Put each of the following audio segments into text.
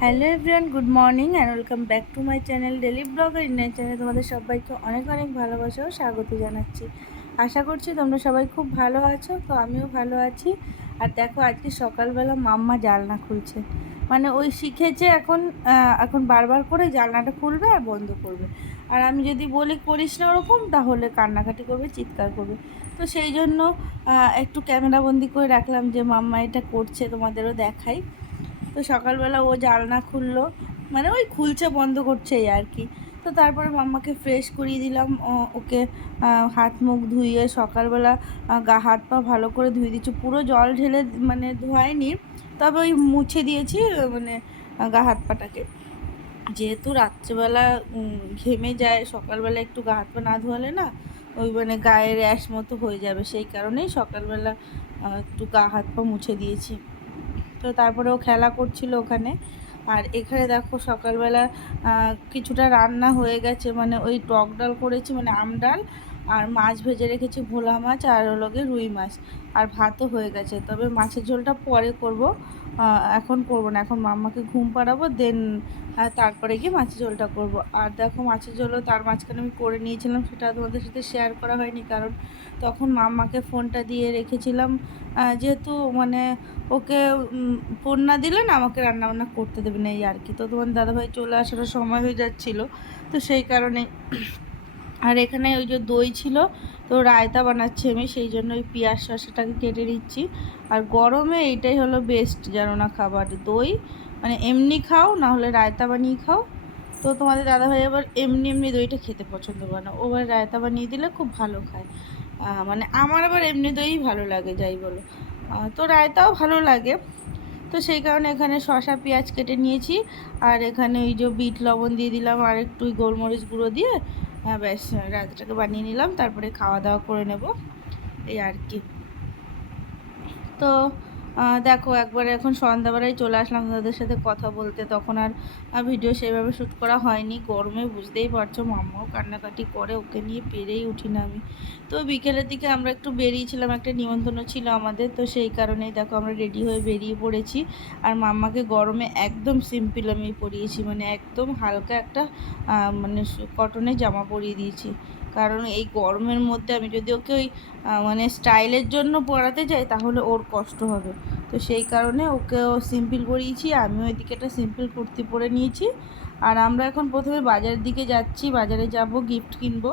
Hello everyone, good morning and welcome back to my channel daily blogger Indian চ্যানেলে তোমাদের সবাইকে অনেক অনেক ভালোবাসা ও স্বাগত জানাচ্ছি। আশা করছি তোমরা সবাই খুব ভালো আছো। তো আমিও ভালো আছি। আর দেখো, আজকে সকালবেলা মাম্মা জানলা খুলছে, মানে ওই শিখেছে এখন। এখন বারবার করে জানলাটা খুলবে আর বন্ধ করবে। আর আমি যদি বলি করিস না ওরকম, তাহলে কান্নাকাটি করবে, চিৎকার করবে। তো সেই জন্য একটু ক্যামেরাবন্দি করে রাখলাম যে মাম্মা এটা করছে, তোমাদেরও দেখাই। তো সকালবেলা ও জানলা খুললো, মানে ওই খুলছে বন্ধ করছে এই আর কি। তো তারপরে মাম্মাকে ফ্রেশ করিয়ে দিলাম, ওকে হাত মুখ ধুইয়ে সকালবেলা হাত পা ভালো করে ধুয়ে দিচ্ছি, পুরো জল ঢেলে মানে ধোয়াইনি, তবে ওই মুছে দিয়েছি মানে হাত পাটাকে। যেহেতু রাত্রেবেলা ঘেমে যায়, সকালবেলা একটু হাত পা না ধোয়ালে না ওই মানে গায়ে র্যাশ মতো হয়ে যাবে, সেই কারণেই সকালবেলা একটু হাত পা মুছে দিয়েছি। তো তারপরে ও খেলা করছিল ওখানে। আর এখানে দেখো সকালবেলা কিছুটা রান্না হয়ে গেছে, মানে ওই টক ডাল করেছি, মানে আম ডাল, আর মাছ ভেজে রেখেছি, ভোলা মাছ, আর ওগুলোকে রুই মাছ, আর ভাতও হয়ে গেছে। তবে মাছের ঝোলটা পরে করব, এখন করব না। এখন মাম্মাকে ঘুম পাড়াবো, দেন তারপরে গিয়ে মাছের ঝোলটা করব। আর দেখো মাছের ঝোলও তার মাঝখানে আমি করে নিয়েছিলাম, সেটা তোমাদের সাথে শেয়ার করা হয়নি, কারণ তখন মাম্মাকে ফোনটা দিয়ে রেখেছিলাম। যেহেতু মানে ওকে ফোন না দিলে না আমাকে রান্নাবান্না করতে দেবে না এই আর কি। তো তোমার দাদাভাই চলে আসার সময় হয়ে যাচ্ছিলো, তো সেই কারণে। আর এখানে ওই যে দই ছিল, তো রায়তা বানাচ্ছি আমি, সেই জন্য ওই পেঁয়াজ শসাটাকে কেটে দিচ্ছি। আর গরমে এইটাই হলো বেস্ট, জানো না, খাবার দই। মানে এমনি খাও, না হলে রায়তা বানিয়ে খাও। তো তোমাদের দাদাভাই আবার এমনি এমনি দইটা খেতে পছন্দ করে না, ও আবার রায়তা বানিয়ে দিলে খুব ভালো খায়। মানে আমার আবার এমনি দই ভালো লাগে, যাই বলো। তো রায়তাও ভালো লাগে। তো সেই কারণে এখানে শসা পেঁয়াজ কেটে নিয়েছি, আর এখানে ওই যে বিট লবণ দিয়ে দিলাম, আর একটু গোলমরিচ গুঁড়ো দিয়ে ব্যাস রায়তাটাকে বানিয়ে নিলাম। তারপরে খাওয়া দাওয়া করে নেব এই আর কি। তো দেখো একবারে এখন সন্ধ্যাবেলায় চলে আসলাম তাদের সাথে কথা বলতে, তখন আর ভিডিও সেভাবে শ্যুট করা হয়নি। গরমে বুঝতেই পারছো, মাম্মাও কান্নাকাটি করে, ওকে নিয়ে পেরেই উঠি না আমি। তো বিকেলের দিকে আমরা একটু বেরিয়েছিলাম, একটা নিমন্ত্রণ ছিল আমাদের, তো সেই কারণেই দেখো আমরা রেডি হয়ে বেরিয়ে পড়েছি। আর মাম্মাকে গরমে একদম সিম্পল আমি পরিয়েছি, মানে একদম হালকা একটা মানে কটনের জামা পরিয়ে দিয়েছি। কারণ এই গরমের মধ্যে আমি যদি ওকে ওই মানে স্টাইলের জন্য পরাতে যাই, তাহলে ওর কষ্ট হবে। তো সেই কারণে ওকেও সিম্পল পরিয়েছি, আমিও এদিকে একটা সিম্পল কুর্তি পরে নিয়েছি। আর আমরা এখন প্রথমে বাজারের দিকে যাচ্ছি, বাজারে যাব, গিফট কিনবো।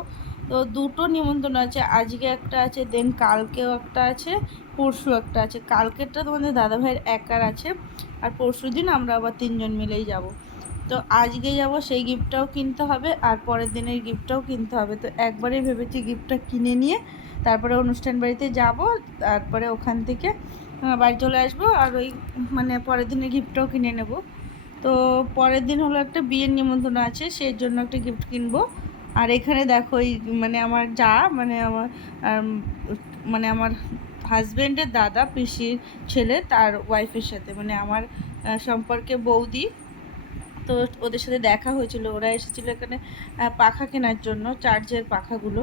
তো দুটো নিমন্ত্রণ আছে, আজকে একটা আছে, দেন কালকেও একটা আছে, পরশু একটা আছে। কালকেরটা তোমাদের দাদাভাইয়ের একার আছে, আর পরশু দিন আমরা আবার তিনজন মিলেই যাব। তো আজকে যাব, সেই গিফটটাও কিনতে হবে, আর পরের দিনের গিফটটাও কিনতে হবে। তো একবারেই ভেবেছি গিফটটা কিনে নিয়ে তারপরে অনুষ্ঠান বাড়িতে যাব, তারপরে ওখান থেকে বাড়ি চলে আসবো, আর ওই মানে পরের দিনের গিফটটাও কিনে নেব। তো পরের দিন হলো একটা বিয়ের নিমন্ত্রণ আছে, সেই জন্য একটা গিফট কিনবো। আর এখানে দেখো এই মানে আমার মানে আমার আম, মানে আমার হাজব্যান্ডের দাদা পিসির ছেলে, তার ওয়াইফের সাথে, মানে আমার সম্পর্কে বৌদি। তো ওদের সাথে দেখা হয়েছিল, ওরা এসেছিলো এখানে পাখা কেনার জন্য, চার্জের পাখাগুলো,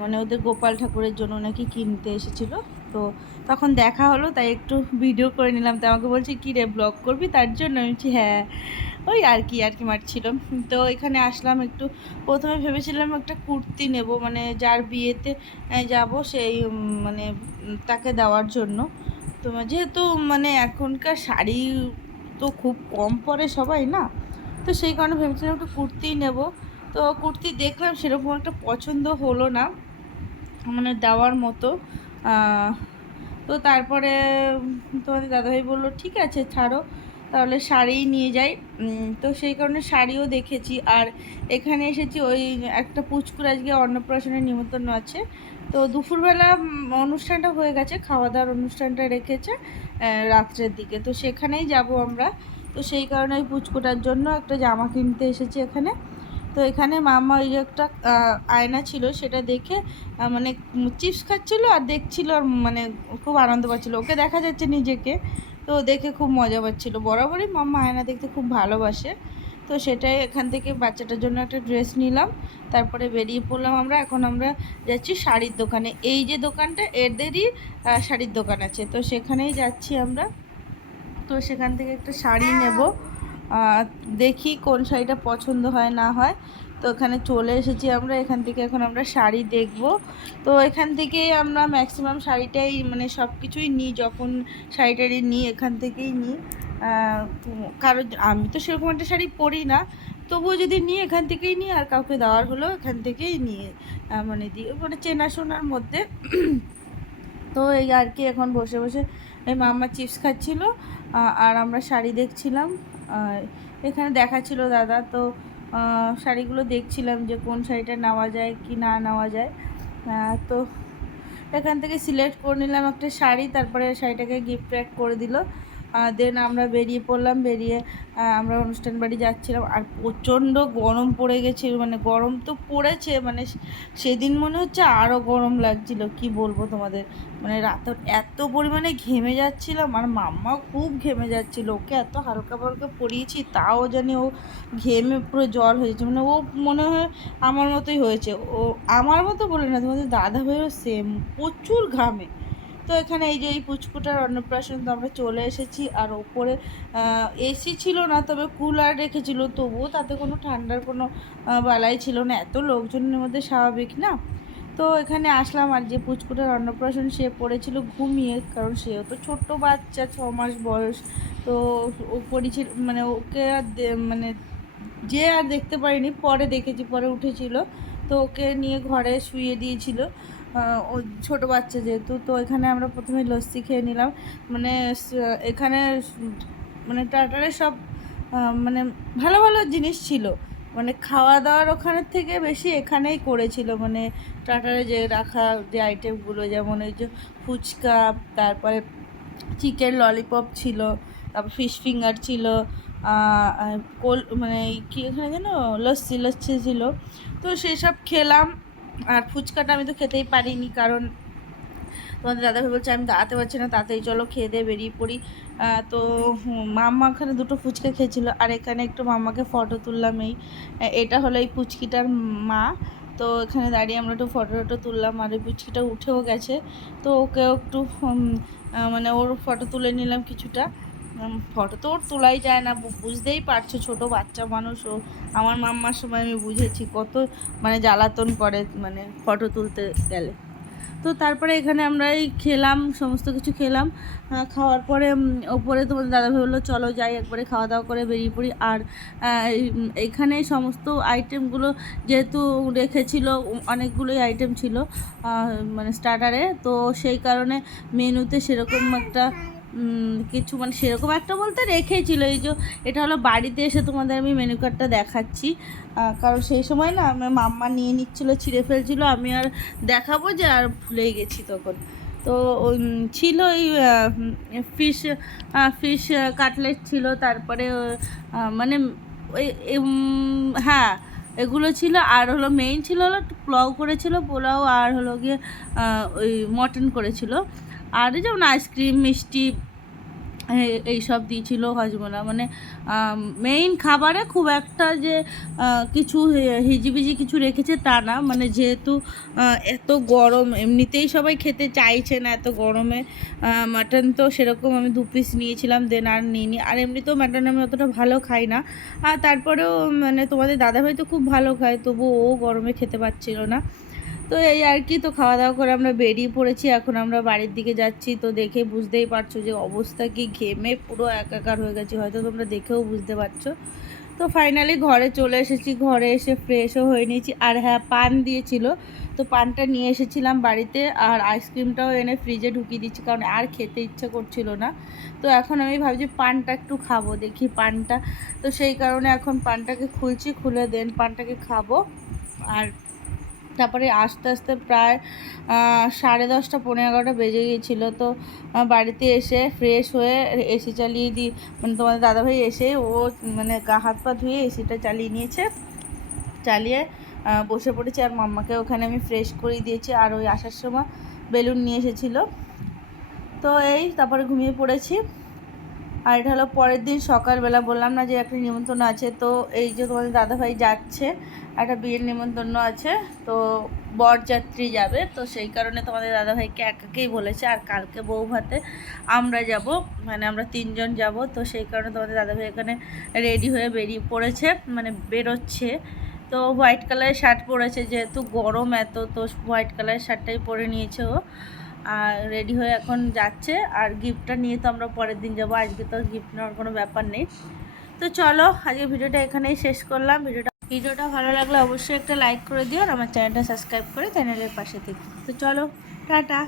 মানে ওদের গোপাল ঠাকুরের জন্য নাকি কিনতে এসেছিলো। তো তখন দেখা হলো, তাই একটু ভিডিও করে নিলাম। তো আমাকে বলছে কী রে, ব্লগ করবি, তার জন্য আমি বলছি হ্যাঁ। ওই আর কি মারছিল। তো এখানে আসলাম, একটু প্রথমে ভেবেছিলাম একটা কুর্তি নেব, মানে যার বিয়েতে যাব সেই মানে তাকে দেওয়ার জন্য। তো যেহেতু মানে এখনকার শাড়ি তো খুব কম পরে সবাই না, তো সেই কারণে ভেবেছিলাম একটু কুর্তিই নেব। তো কুর্তি দেখলাম, সেরকম একটা পছন্দ হলো না মানে দেওয়ার মতো। তো তারপরে তোমাদের দাদাভাই বললো ঠিক আছে ছাড়ো, তাহলে শাড়িই নিয়ে যাই। তো সেই কারণে শাড়িও দেখেছি। আর এখানে এসেছি, ওই একটা পুচকুর আজকে অন্নপ্রাশনের নিমন্ত্রণ আছে। তো দুপুরবেলা অনুষ্ঠানটা হয়ে গেছে, খাওয়া দাওয়ার অনুষ্ঠানটা রেখেছে রাত্রের দিকে, তো সেখানেই যাব আমরা। তো সেই কারণে ওই পুচকুটার জন্য একটা জামা কিনতে এসেছি এখানে। তো এখানে মামা ওই যে একটা আয়না ছিল, সেটা দেখে মানে চিপস খাচ্ছিলো আর দেখছিল, আর মানে খুব আনন্দ পাচ্ছিলো, ওকে দেখা যাচ্ছে নিজেকে, তো দেখে খুব মজা পাচ্ছিলো। বরাবরই মাম্মা আয়না দেখতে খুব ভালোবাসে। তো সেটাই এখান থেকে বাচ্চাটার জন্য একটা ড্রেস নিলাম, তারপরে বেরিয়ে পড়লাম আমরা। এখন আমরা যাচ্ছি শাড়ির দোকানে, এই যে দোকানটা এদেরই শাড়ির দোকান আছে, তো সেখানেই যাচ্ছি আমরা। তো সেখান থেকে একটা শাড়ি নেব, দেখি কোন শাড়িটা পছন্দ হয় না হয়। তো এখানে চলে এসেছি আমরা, এখান থেকে এখন আমরা শাড়ি দেখব। তো এখান থেকেই আমরা ম্যাক্সিমাম শাড়িটাই মানে সব কিছুই নিই, যখন শাড়িটারি নিই এখান থেকেই নিই। কারণ আমি তো সেরকম একটা শাড়ি পরি না, তবুও যদি নিই এখান থেকেই নিই, আর কাউকে দেওয়ার হলেও এখান থেকেই নিয়ে মানে দিই, মানে চেনাশোনার মধ্যে। তো এই আর কি, এখন বসে বসে এই মাম্মা চিপস খাচ্ছিলো আর আমরা শাড়ি দেখছিলাম। এখানে দেখাচ্ছিল দাদা, তো শাড়িগুলো দেখছিলাম যে কোন শাড়িটা নেওয়া যায় কি না নেওয়া যায়। তো এখান থেকে সিলেক্ট করে নিলাম একটা শাড়ি, তারপরে শাড়িটাকে গিফট প্যাক করে দিল। দেন আমরা বেরিয়ে পড়লাম, বেরিয়ে আমরা অনুষ্ঠান বাড়ি যাচ্ছিলাম। আর প্রচণ্ড গরম পড়ে গেছিল, মানে গরম তো পড়েছে, মানে সেদিন মনে হচ্ছে আরও গরম লাগছিল, কি বলবো তোমাদের। মানে রাত এত পরিমাণে ঘেমে যাচ্ছিলাম, আর মাম্মাও খুব ঘেমে যাচ্ছিল, ওকে এত হালকা ফালকা পরিয়েছি তাও জানি ও ঘেমে পুরো জল হয়েছে। মানে ও মনে হয় আমার মতোই হয়েছে, ও আমার মতো বলে না, তোমাদের দাদা ভাইও সেম, প্রচুর ঘামে। তো এখানে এই যে এই পুচকুটার অন্নপ্রাশন, তো আমরা চলে এসেছি। আর ওপরে এসি ছিল না, তবে কুলার রেখেছিল, তবুও তাতে কোনো ঠান্ডার কোনো বালাই ছিল না, এত লোকজনের মধ্যে স্বাভাবিক না। তো এখানে আসলাম, আর যে পুচকুটার অন্নপ্রাশন সে পড়েছিল ঘুমিয়ে, কারণ সেও তো ছোট্ট বাচ্চা, 6 মাস বয়স। তো ও পড়েছিল, মানে ওকে আর মানে যে আর দেখতে পারিনি, পরে দেখেছি, পরে উঠেছিল। তো ওকে নিয়ে ঘরে শুইয়ে দিয়েছিল, ও ছোটো বাচ্চা যেহেতু। তো এখানে আমরা প্রথমে লস্যি খেয়ে নিলাম। মানে এখানে মানে টাটারে সব মানে ভালো ভালো জিনিস ছিল, মানে খাওয়া দাওয়ার ওখানের থেকে বেশি এখানেই করেছিল। মানে টাটারে যে রাখা যে আইটেমগুলো, যেমন এই যে ফুচকা, তারপরে চিকেন ললিপপ ছিল, তারপর ফিশ ফিঙ্গার ছিল, মানে কি এখানে যেন লস্যি লস্যি ছিল। তো সেসব খেলাম। আর ফুচকাটা আমি তো খেতেই পারিনি, কারণ তোমাদের দাদাভাই বলছে আমি দাঁড়াতে পারছি না, তাড়াতাড়ি চলো খেয়ে দিয়ে বেরিয়ে পড়ি। তো মাম্মা ওখানে 2টো ফুচকা খেয়েছিল, আর এখানে একটু মাম্মাকে ফটো তুললাম। এটা হলো এই পুচকিটার মা। তো এখানে দাঁড়িয়ে আমরা একটু ফটো টটো তুললাম, আর এই পুচকিটা উঠেও গেছে। তো ওকেও একটু মানে ওর ফটো তুলে নিলাম কিছুটা। ফটো তো ওর তোলাই যায় না, বুঝতেই পারছো, ছোটো বাচ্চা মানুষ। ও আমার মাম্মার সময় আমি বুঝেছি কত মানে জ্বালাতন করে মানে ফটো তুলতে গেলে। তো তারপরে এখানে আমরা এই খেলাম, সমস্ত কিছু খেলাম। খাওয়ার পরে ওপরে তোমাদের দাদাভাই বললো চলো যাই, একবারে খাওয়া দাওয়া করে বেরিয়ে পড়ি। আর এখানে সমস্ত আইটেমগুলো যেহেতু রেখেছিল, অনেকগুলোই আইটেম ছিল মানে স্টার্টারে, তো সেই কারণে মেনুতে সেরকম একটা কিছু, মানে সেরকম একটা বলতে রেখেছিল। এই যে এটা হলো বাড়িতে এসে তোমাদের আমি মেনু কার্ডটা দেখাচ্ছি, কারণ সেই সময় না আমার মাম্মা নিয়ে নিচ্ছিলো, ছিঁড়ে ফেলছিলো, আমি আর দেখাবো যে আর ভুলেই গেছি তখন। তো ছিল এই ফিশ ফিশ কাটলেট ছিল, তারপরে মানে ওই হ্যাঁ এগুলো ছিল। আর হলো মেইন ছিল হলো পোলাও করেছিল, পোলাও, আর হলো গিয়ে ওই মটন করেছিল। আর যেমন আইসক্রিম মিষ্টি এইসব দিয়েছিল, হজমোলা। মানে মেইন খাবারে খুব একটা যে কিছু হিজিবিজি কিছু রেখেছে তা না, মানে যেহেতু এত গরম, এমনিতেই সবাই খেতে চাইছে না এত গরমে। মাটন তো সেরকম আমি 2 পিস নিয়েছিলাম, দেন আর নিইনি। আর এমনিতেও মাটন আমি অতটা ভালো খাই না, আর তারপরেও মানে তোমাদের দাদাভাই তো খুব ভালো খায়, তবু ও গরমে খেতে পারছিল না। তো এই আর কি, তো খাওয়া দাওয়া করে আমরা বেরিয়ে পড়েছি, এখন আমরা বাড়ির দিকে যাচ্ছি। তো দেখে বুঝতেই পারছো যে অবস্থা কি, ঘেমে পুরো একাকার হয়ে গেছি, হয়তো তোমরা দেখেও বুঝতে পারছো। তো ফাইনালি ঘরে চলে এসেছি, ঘরে এসে ফ্রেশও হয়ে নিয়েছি। আর হ্যাঁ, পান দিয়েছিল, তো পানটা নিয়ে এসেছিলাম বাড়িতে, আর আইসক্রিমটাও এনে ফ্রিজে ঢুকিয়ে দিচ্ছি, কারণ আর খেতে ইচ্ছে করছিল না। তো এখন আমি ভাবছি পানটা একটু খাবো, দেখি পানটা। তো সেই কারণে এখন পানটাকে খুলছি, খুলে দেন পানটাকে খাবো। আর তারপরে আস্তে আস্তে প্রায় 10:30 11:30 বেজে গিয়েছিলো। তো বাড়িতে এসে ফ্রেশ হয়ে এসি চালিয়ে দিই, মানে তোমাদের দাদাভাই এসে ও মানে গা হাত পা ধুয়ে এসিটা চালিয়ে নিয়েছে, চালিয়ে বসে পড়েছে। আর মাম্মাকে ওখানে আমি ফ্রেশ করিয়ে দিয়েছি। আর ওই আসার সময় বেলুন নিয়ে এসেছিলো। তো এই তারপরে ঘুমিয়ে পড়েছি। আর এটা হলো পরের দিন সকালবেলা, বললাম না যে একটা নিমন্ত্রণ আছে। তো এই যে তোমাদের দাদাভাই যাচ্ছে, একটা বিয়ের নিমন্ত্রণ আছে। তো বরযাত্রী যাবে, তো সেই কারণে তোমাদের দাদাভাইকে একাকেই বলেছে। আর কালকে বউ ভাতে আমরা যাব, মানে আমরা 3 জন যাব। তো সেই কারণে তোমাদের দাদাভাই এখানে রেডি হয়ে বেরিয়ে পড়েছে, মানে বেরোচ্ছে। তো হোয়াইট কালারের শার্ট পরেছে, যেহেতু গরম এত, তো হোয়াইট কালারের শার্টটাই পরে নিয়েছে ও। আর রেডি হয়ে এখন যাচ্ছে। আর গিফটটা নিয়ে তো আমরা পরের দিন যাব, আজকে তো গিফট নেওয়ার কোনো ব্যাপার নেই। তো চলো আজকে ভিডিওটা এখানেই শেষ করলাম। ভিডিওটা ভালো লাগলে অবশ্যই একটা লাইক করে দিও, আর আমার চ্যানেলটা সাবস্ক্রাইব করে চ্যানেলের পাশে থেকে। তো চলো, টাটা।